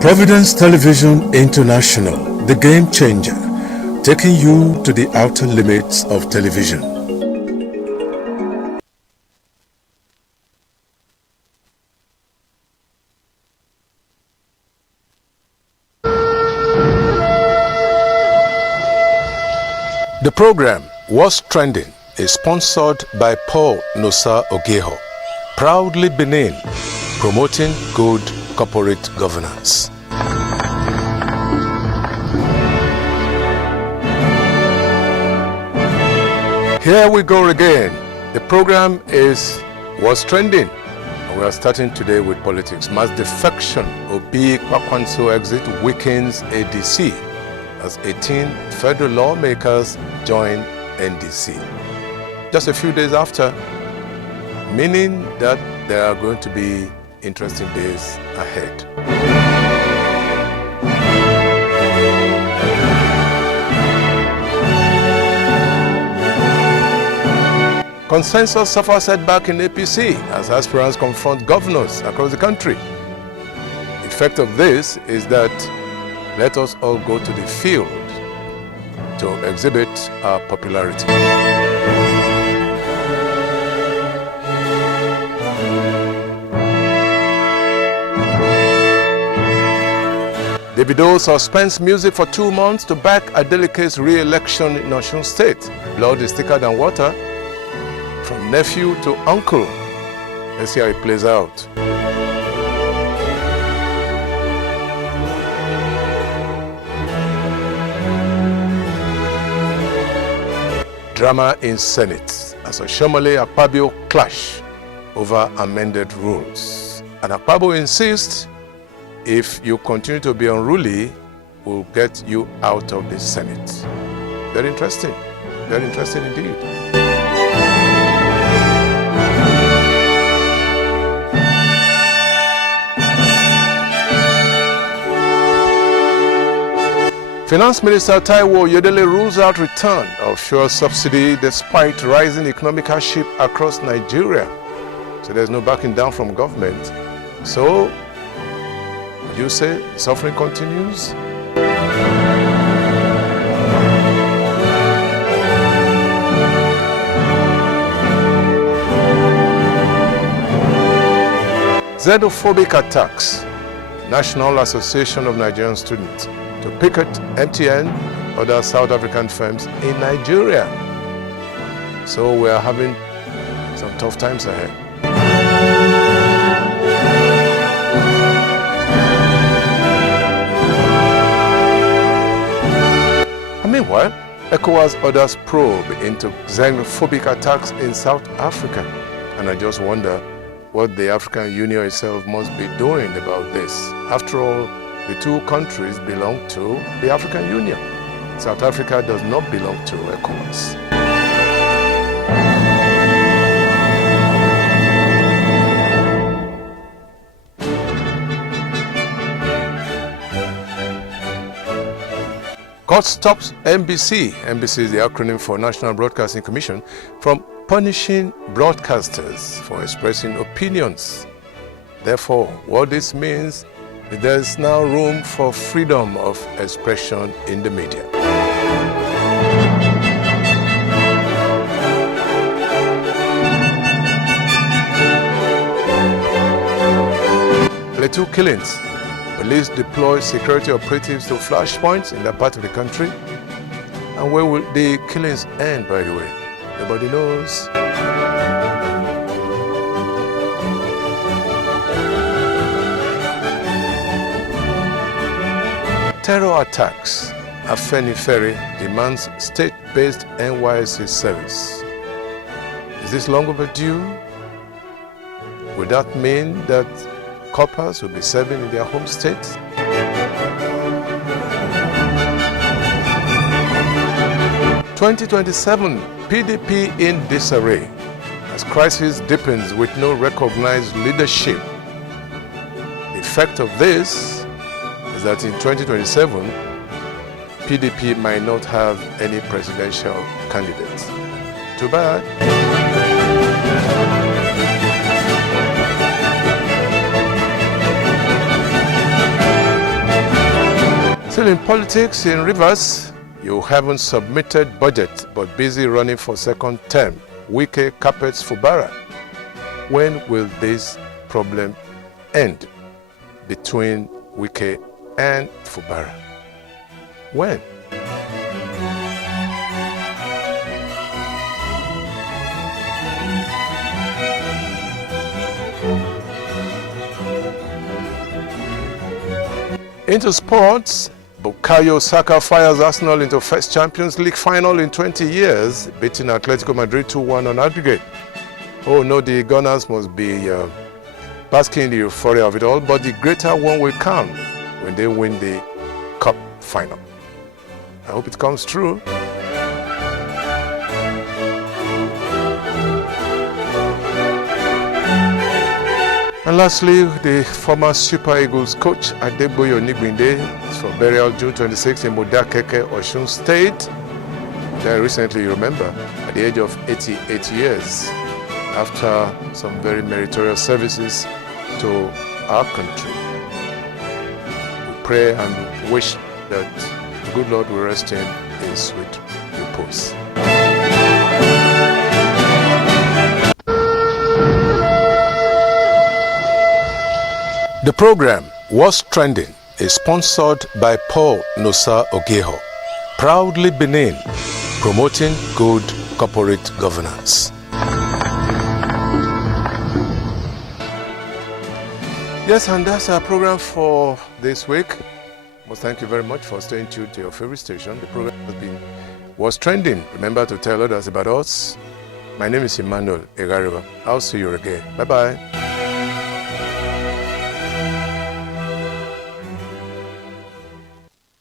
Providence Television International, the game changer, taking you to the outer limits of television. The program Was Trending is sponsored by Paul Nosa Ogeho, proudly Benin, promoting good corporate governance. Here we go again. The program Was Trending. And we are starting today with politics. Mass defection, Obi Kwakwanso exit weakens ADC as 18 federal lawmakers join NDC. Just a few days after, meaning that there are going to be interesting days ahead. Consensus suffers setback in APC as aspirants confront governors across the country. The effect of this is that let us all go to the field to exhibit our popularity. Davido suspends music for 2 months to back Adeleke's re-election in Osun State. Blood is thicker than water. From nephew to uncle. Let's see how it plays out. Drama in Senate as Oshomole Akpabio clash over amended rules. And Akpabio insists if you continue to be unruly, we'll get you out of the Senate. Very interesting indeed. Finance Minister Taiwo Oyedele rules out return of fuel subsidy despite rising economic hardship across Nigeria. So there's no backing down from government. So, would you say suffering continues? Xenophobic attacks. National Association of Nigerian Students to picket MTN, other South African firms in Nigeria. So we are having some tough times ahead. And meanwhile, ECOWAS orders probe into xenophobic attacks in South Africa. And I just wonder what the African Union itself must be doing about this. After all, the two countries belong to the African Union. South Africa does not belong to ECOWAS. Court stops NBC. NBC is the acronym for National Broadcasting Commission from punishing broadcasters for expressing opinions. Therefore, what this means is there's now room for freedom of expression in the media. Plateau killings. Police deploy security operatives to flashpoints in that part of the country. And where will the killings end, by the way? Nobody knows. Terror attacks. Afenifere demands state-based NYSC service. Is this long overdue? Would that mean that coppers will be serving in their home states? (2027) PDP in disarray as crisis deepens with no recognized leadership. The effect of this is that in 2027, PDP might not have any presidential candidates. Too bad. Still in politics in Rivers, you haven't submitted budget but busy running for second term. Wike carpets Fubara. When will this problem end between Wike and Fubara? When? Into sports, Bukayo Saka fires Arsenal into first Champions League final in 20 years, beating Atletico Madrid 2-1 on aggregate. Oh no, the Gunners must be basking in the euphoria of it all, but the greater one will come when they win the cup final. I hope it comes true. And lastly, the former Super Eagles coach Adegboye Onigbinde is for burial June 26 in Modakeke, Osun State. Very recently, you remember, at the age of 88 years, after some very meritorious services to our country. We pray and wish that the good Lord will rest him in sweet repose. The program Was Trending is sponsored by Paul Nosa Ogeho, proudly Benin, promoting good corporate governance. Yes, and that's our program for this week. Well, thank you very much for staying tuned to your favorite station. The program has been Was Trending. Remember to tell others about us. My name is Emmanuel Egariba. I'll see you again. Bye-bye.